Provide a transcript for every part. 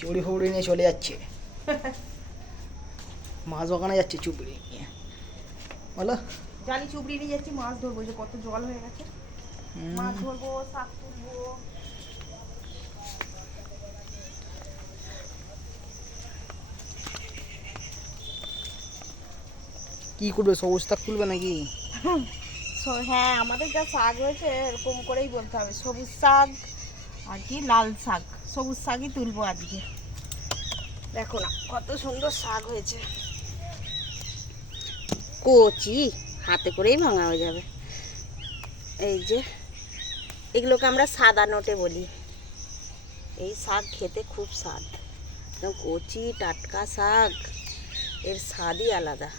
চুড়ি ফুড়ি নিয়ে চলে যাচ্ছে, মাছ দোকানে যাচ্ছে চুপড়ি নিয়ে। বলো, জানি চুবড়ি নিয়ে যাচ্ছি, মাছ ধরবো। যে কত জল হয়ে গেছে, মাছ ধরবো, শাক তুলবো। কি করবে? সবুজ শাক তুলবে নাকি? হ্যাঁ, আমাদের যা শাক হয়েছে এরকম করেই বলতে হবে, সবুজ শাক আর কি লাল শাক। সবুজ শাকই তুলবো আজকে। দেখো না কত সুন্দর শাক হয়েছে, কচি, হাতে করেই ভাঙা হয়ে যাবে। এই যে এগুলোকে আমরা সাদা নোটে বলি। এই শাক খেতে খুব স্বাদ, একদম কচি টাটকা শাক, এর স্বাদই আলাদা।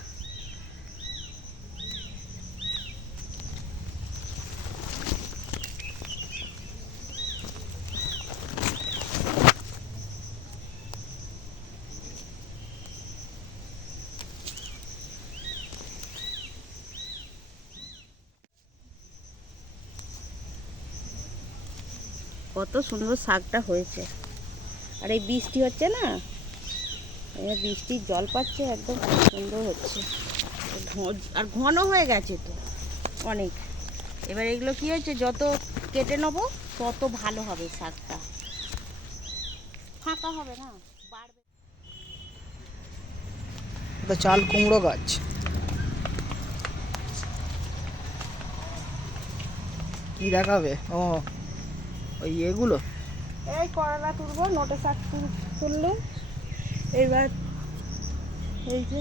কত সুন্দর শাকটা হয়েছে। আর এই বৃষ্টি হচ্ছে না, বৃষ্টির জল পাচ্ছে, একদম সুন্দর হচ্ছে। আর ঘন হয়ে গেছে তো অনেক। এবার এগুলো কি হয়েছে, যত কেটে নেবো তত ভালো হবে শাকটা, ফাঁকা হবে না, বাড়বে। এটা চাল কুমড়ো গাছ। কি দেখাবে? ও, ওই এগুলো। এই করলা তুলবো, নোটে শাক তুললো। এইবার এই যে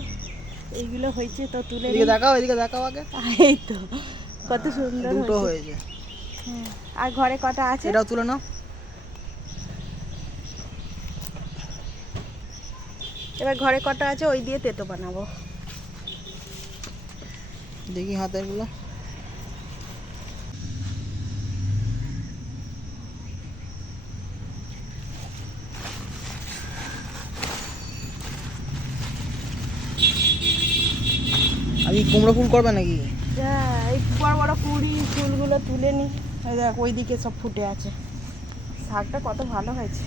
এইগুলো হয়েছে তো তুলে এদিকে দেখাও, এদিকে দেখাও আগে। এই তো কত সুন্দর দুটো হয়েছে। হয়েছে। হ্যাঁ, আর ঘরে কটা আছে? এটাও তুলে নাও। এবার ঘরে কটা আছে ওই দিয়ে তেতো বানাবো। দেখি হাতে গুলো। আর এই কুমড়ো ফুল করবে নাকি? এই বড় বড় কুড়ি ফুলগুলো তুলে নি। দেখ ওইদিকে সব ফুটে আছে। শাকটা কত ভালো হয়েছে।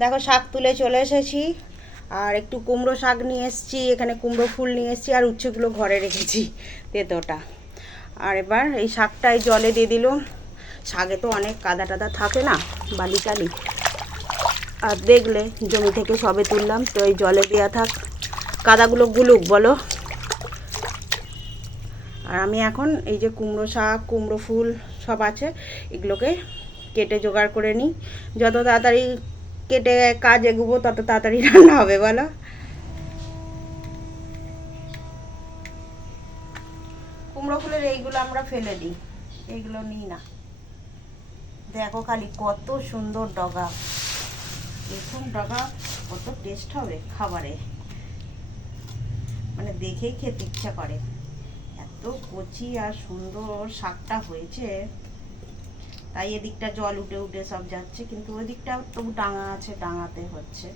দেখো শাক তুলে চলে এসেছি। আর একটু কুমড়ো শাক নিয়ে এসেছি, এখানে কুমড়ো ফুল নিয়ে এসেছি, আর উচ্ছেগুলো ঘরে রেখেছি, তেতোটা। আর এবার এই শাকটাই জলে দিয়ে দিল। শাকে তো অনেক কাদা টাদা থাকে না, বালি টালি। আর দেখলে জমি থেকে সবে তুললাম, তো এই জলে দেওয়া থাক, কাদাগুলো গুলুক বলো। আর আমি এখন এই যে কুমড়ো শাক, কুমড়ো ফুল সব আছে, এগুলোকে কেটে জোগাড় করে নিই। যত তাড়াতাড়ি কেটে কাজ এগোবো তত তাড়াতাড়ি রান্না হবে বলো। কুমড়ো ফুলের এইগুলো আমরা ফেলে দিই, এইগুলো নিই না। দেখো খালি কত সুন্দর ডগা, দেখুন ডগা কত টেস্ট হবে খাবারে, মানে দেখেই খেতে ইচ্ছা করে। এত কচি আর সুন্দর শাকটা হয়েছে, তাই এদিকটা জল উঠে উঠে সব যাচ্ছে, কিন্তু ওই দিকটা তবু ডাঙা আছে, ডাঙাতে হচ্ছে।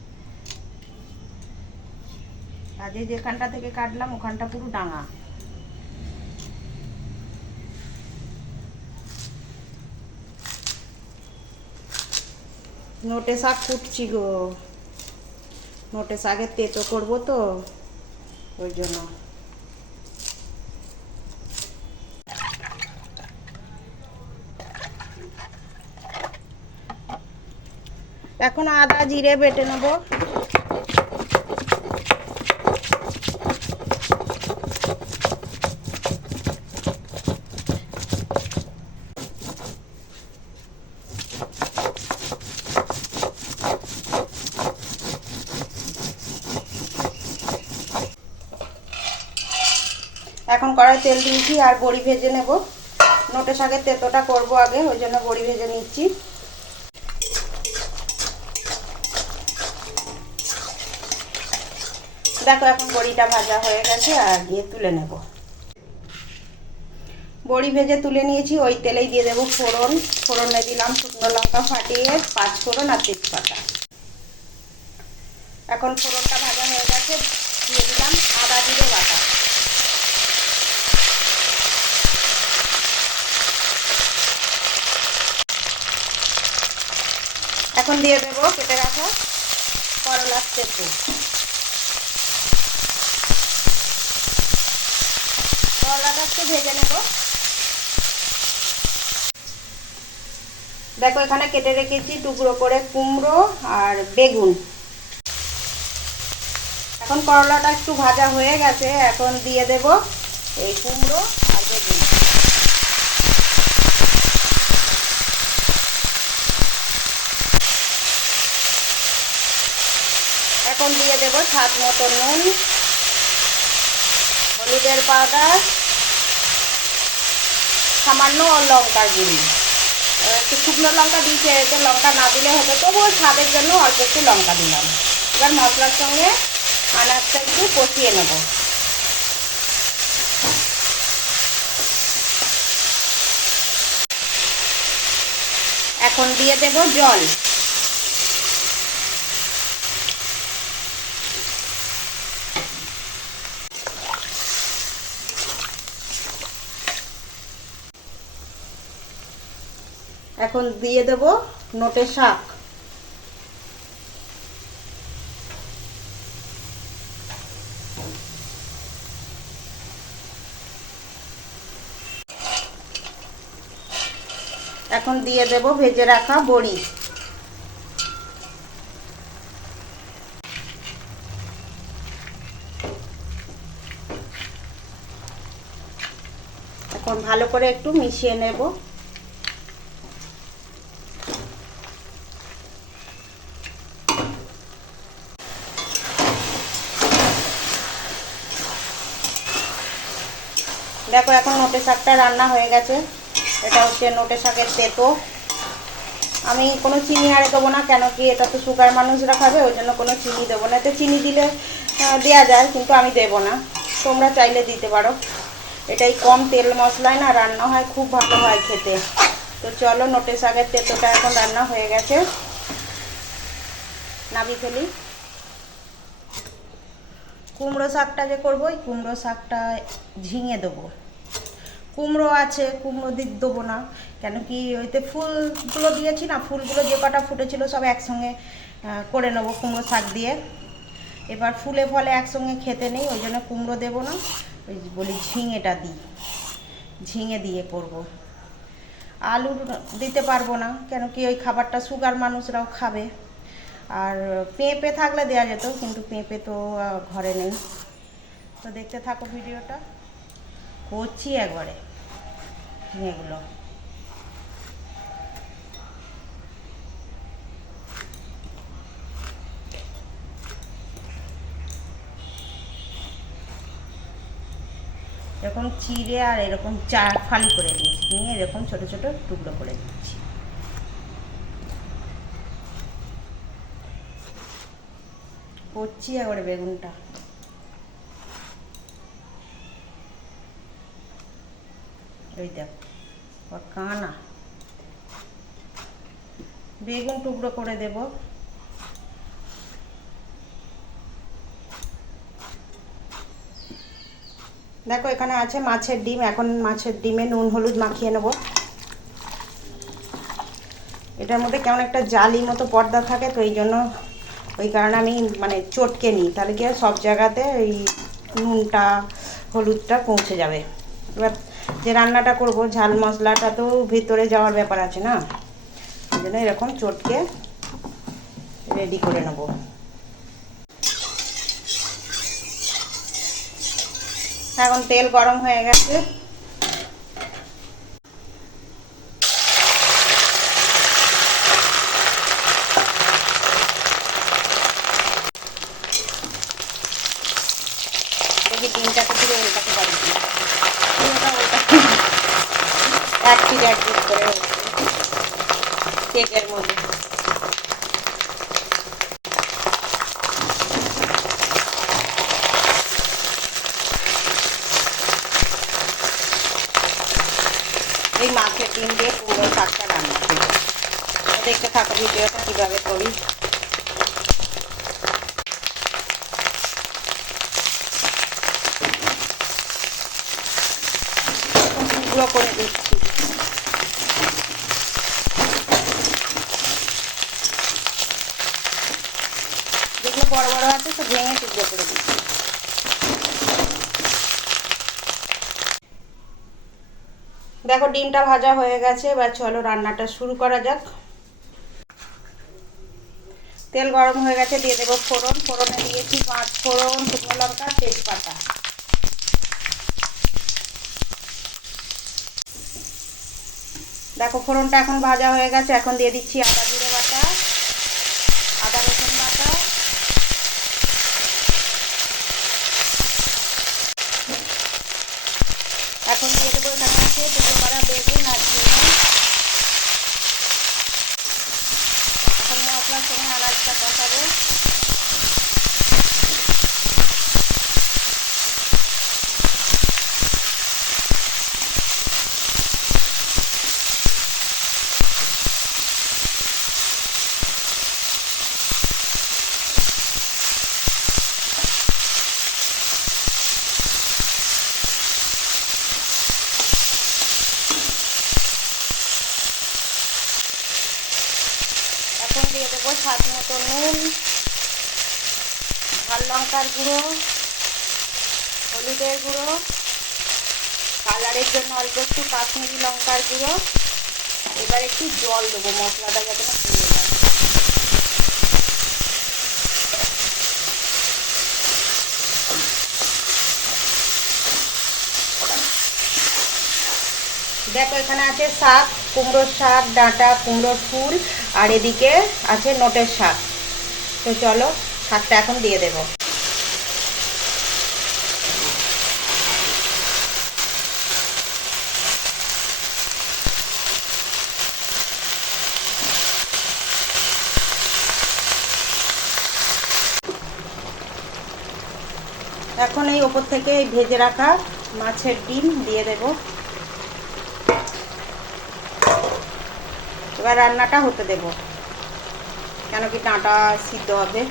কাজে যেখানটা থেকে কাটলাম ওখানটা পুরো ডাঙা। নোটে শাক কুটছি গো, নোটে শাকের তেতো করবো তো ওই জন্য। এখন আদা জিরে বেটে নেবো। এখন কড়াই তেল দিয়েছি আর বড়ি ভেজে নেব। নোটে শাকের তেতোটা করব আগে, ওই জন্য বড়ি ভেজে নিচ্ছি। দেখো এখন বড়িটা ভাজা হয়ে গেছে, আর দিয়ে তুলে নেব। বড়ি ভেজে তুলে নিয়েছি, ওই তেলেই দিয়ে দেবো ফোড়ন। ফোড়নে দিলাম শুকনো লঙ্কা ফাটিয়ে, 5 ফোড়ন আর তেজপাতা। এখন ফোড়নটা ভাজা হয়ে গেছে, দিয়ে দিলাম আদা জিরে বাটা। এখন দিয়ে দেবো কেটে রাখা করলার তেঁতো। করলাটা একটু ভেজে নেব। দেখো এখানে কেটে রেখেছি টুকরো করে কুমড়ো আর বেগুন। এখন করলাটা একটু ভাজা হয়ে গেছে, এখন দিয়ে দেব এই কুমড়ো আর বেগুন। এখন দিয়ে দেব স্বাদ মতো নুন, হলুদের পাউডার, সামান্য লঙ্কার গুঁড়ি। একটু শুকনো লঙ্কা দিয়েছে, এতে লঙ্কা না দিলে হতো, তবুও স্বাদের জন্য অল্প একটু লঙ্কা দিলাম। এবার মশলার সঙ্গে আনাজটা একটু কষিয়ে নেব। এখন দিয়ে দেব জল। এখন দিয়ে দেব নোটে শাক। এখন দিয়ে দেব ভেজে রাখা বড়ি। এখন ভালো করে একটু মিশিয়ে নেব। দেখো এখন নোটে শাকটা রান্না হয়ে গেছে। এটা হচ্ছে নোটে শাকের তেতো। আমি কোনো চিনি আর দেবো না, কেন কি এটা তো সুগার মানুষরা খাবে, ওই জন্য কোনো চিনি দেবো না। এতে চিনি দিলে দেওয়া যায়, কিন্তু আমি দেবো না, তোমরা চাইলে দিতে পারো। এটাই কম তেল মশলায় না রান্না হয়, খুব ভালো হয় খেতে। তো চলো, নোটে শাকের তেতোটা এখন রান্না হয়ে গেছে, নামিয়ে ফেলি। কুমড়ো শাকটা যে করবো, ওই কুমড়ো শাকটা ঝিঙে দেবো। কুমড়ো আছে, কুমড়ো দেবো না, কেন কি ওইতে ফুলগুলো দিয়েছি না, ফুলগুলো যে কটা ফুটেছিল সব একসঙ্গে করে নেবো কুমড়ো শাক দিয়ে। এবার ফুলে ফলে একসঙ্গে খেতে নেই, ওই জন্য কুমড়ো দেবো না, ওই বলি ঝিঙেটা দিই, ঝিঙে দিয়ে করব। আলু দিতে পারবো না, কেন কি ওই খাবারটা সুগার মানুষরাও খাবে। আর পেঁপে থাকলে দেওয়া যেত, কিন্তু পেঁপে তো ঘরে নেই। তো দেখতে থাকো ভিডিওটা, করছি একবারে এগুলো। এরকম চিড়ে আর এরকম ফালি করে দিয়েছি, নিয়ে এরকম ছোট ছোট টুকরো করে দিচ্ছি। করছি একবারে বেগুনটা। এই দেখো কানা বেগুন টুকরো করে দেব। দেখো এখানে আছে মাছের ডিম, এখন মাছের ডিমে নুন হলুদ মাখিয়ে নেব। এটার মধ্যে কেমন একটা জালি মতো পর্দা থাকে, তো এই জন্য ওই কারণে আমি মানে চটকে নিই, তাহলে কি সব জায়গাতে এই নুনটা হলুদটা পৌঁছে যাবে। এবার যে রান্নাটা করব, ঝাল মশলাটা তো ভিতরে যাওয়ার ব্যাপার আছে না, এই জন্য এরকম চটকে রেডি করে নেব। এখন তেল গরম হয়ে গেছে, দেখি ডিমটাকে পুরো উল্টাতে পারি, এক পিঠ এক পিঠ করে কেকের মধ্যে। এই মাছের ডিম দিয়ে কুমড়ো শাকটা রান্না করবো। দেখতে থাকো ভিডিওটা কীভাবে করি। টুকরো করে দিচ্ছি। যেগুলো বড় বড় আছে সব ভেঙে টুকরো করে দিচ্ছি। দেখো ডিমটা ভাজা হয়ে গেছে, এবার চলো রান্নাটা শুরু করা যাক। তেল গরম হয়ে গেছে, দিয়ে দেবো ফোড়ন। ফোড়নে দিয়েছি 5 ফোড়ন, শুকনো লঙ্কা, তেজপাতা। দেখো ফোড়নটা এখন ভাজা হয়ে গেছে, এখন দিয়ে দিচ্ছি আদা জিরে বাটা, আদা রসুন বাটা, এখন দিয়ে দেবো এখানে আছে টুকরো করা বেগুন আর ঝিঙে। এখন মশলার সঙ্গে আনাজটা কষাবো। এখন দিয়ে দেবো স্বাদ মতো নুন, ঝাল লঙ্কার গুঁড়ো, হলুদের গুঁড়ো, কালারের জন্য অল্প একটু কাশ্মীরি লঙ্কার গুঁড়ো। এবার একটু জল দেবো মশলাটা যাতে না পুড়ে যায়। দেখো এখানে আছে শাক, কুমড়োর শাক, ডাঁটা, কুমড়োর ফুল, আর এদিকে আছে নটের শাক। তো চলো শাকটা এখন দিয়ে দেবো। এখন এই ওপর থেকে এই ভেজে রাখা মাছের ডিম দিয়ে দেব। এবার রান্নাটা হতে দেব, কেন কি ডাঁটা সিদ্ধ হবে।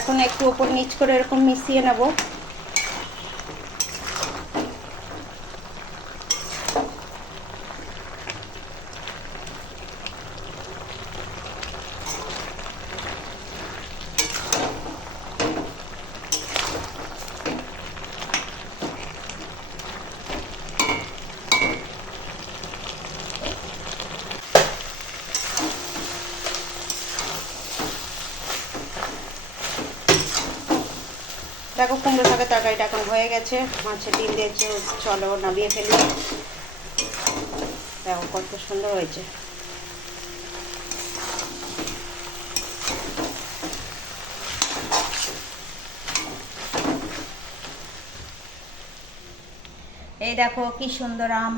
এখন একটু ওপর নিচ করে এরকম মিশিয়ে নেব। দেখো কুমড়ো শাকের তরকারিটা এখন হয়ে গেছে, মাছের ডিম দিয়েছে। চলো নামিয়ে ফেলি। দেখো কত সুন্দর হয়েছে। এই দেখো কি সুন্দর আম,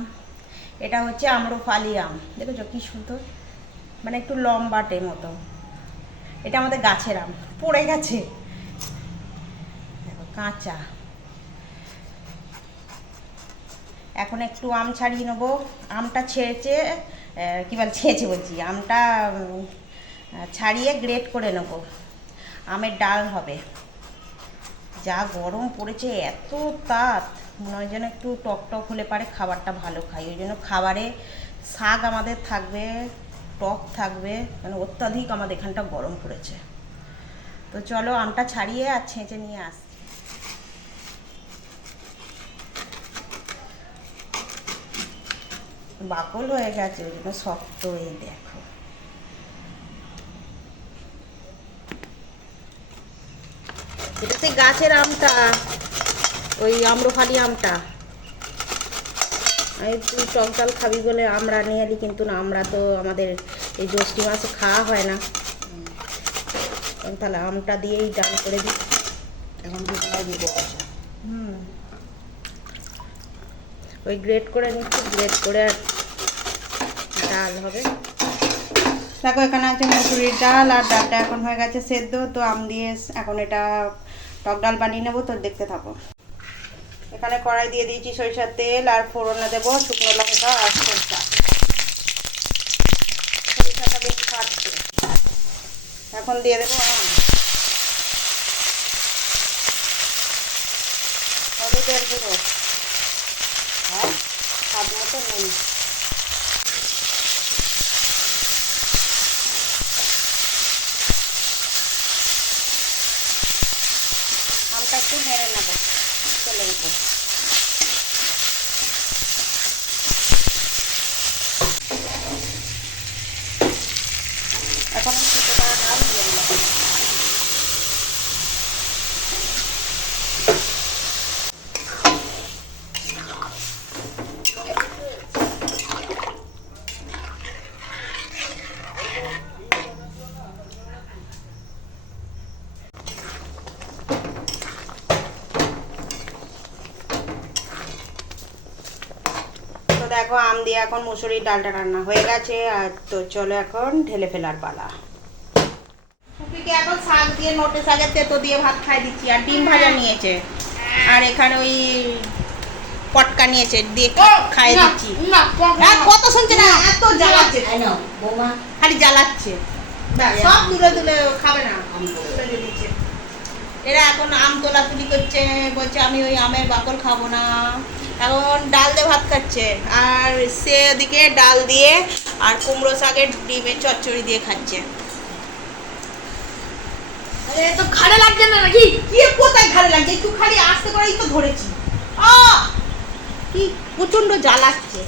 এটা হচ্ছে আম্রপালি আম। দেখেছো কি সুন্দর, মানে একটু লম্বাটে মতো। এটা আমাদের গাছের আম, পড়ে গেছে কাঁচা। এখন একটু আম ছাড়িয়ে নেবো। আমটা ছেড়েছে, কী বল ছেড়েছে বলছি, আমটা ছাড়িয়ে গ্রেট করে নেব। আমের ডাল হবে। যা গরম পড়েছে, এত তাপ, মনে হয় যেন একটু টক টক হলে পারে খাবারটা ভালো খাই। ওই জন্য খাবারে শাক আমাদের থাকবে, টক থাকবে, মানে অত্যাধিক আমাদের এখানটা গরম পড়েছে। তো চলো আমটা ছাড়িয়ে আর ছেঁচে নিয়ে আসছি। বাকল হয়ে গেছে, ওই জন্য শক্ত। এই দেখো এটা সেই গাছের আমটা, ওই আম্রপালি আমটা। আমি তুই টক ডাল খাবি বলে আমরা নিয়ে এলি, কিন্তু না, আমরা তো আমাদের এই জ্যৈষ্ঠী মাসে খাওয়া হয় না। তাহলে আমটা দিয়েই ডাল করে দিই। এখন দিব। ওই গ্রেট করে নিচ্ছি, গ্রেট করে আর ডাল হবে। দেখো এখানে আছে মুসুরির ডাল, আর ডালটা এখন হয়ে গেছে সেদ্ধ। তো আম দিয়ে এখন এটা টক ডাল বানিয়ে নেবো, তো দেখতে থাকো। এখানে কড়াই দিয়ে দিয়েছি সরিষার তেল, আর ফোড়নে দেবো শুকনো লঙ্কা আর সরষা। সরিষাটা বেশ কাটছে। এখন দিয়ে দেবো হলুদের গুঁড়ো আর স্বাদ মতো নুন। আমটা একটু নেড়ে নেবো তেলের উপর। এখন সিদ্ধ করা ডাল দিয়ে নেবো। তো দেখো আম দিয়ে এখন মুসুরির ডালটা রান্না হয়ে গেছে। আর তো চলো এখন ঢেলে ফেলার পালা। ফুপিকে এখন শাক দিয়ে, নোটে শাকের তেতো দিয়ে ভাত খাই দিচ্ছি, আর ডিম ভাজা নিয়েছে, আর এখানে ওই পটকা নিয়েছে, দিয়ে খাই দিচ্ছি। কত শুনছে না, এত জ্বালাচ্ছে, খালি জ্বালাচ্ছে, সব তুলে তুলে খাবে না, তুলে দিচ্ছে। এরা এখন আম তোলা তুলি করছে, বলছে আমি ওই আমের বাকল খাবো না। এখন ডাল দিয়ে ভাত খাচ্ছে, আর সে ওদিকে ডাল দিয়ে আর কুমড়ো শাকের ডিমের চচ্চড়ি দিয়ে খাচ্ছে। তো ঘাড়ে লাগছে না নাকি? কি কোথায় ঘাড়ে লাগছে, একটু খালি আস্তে করেই তো ধরেছি। কি প্রচন্ড জ্বালাচ্ছে।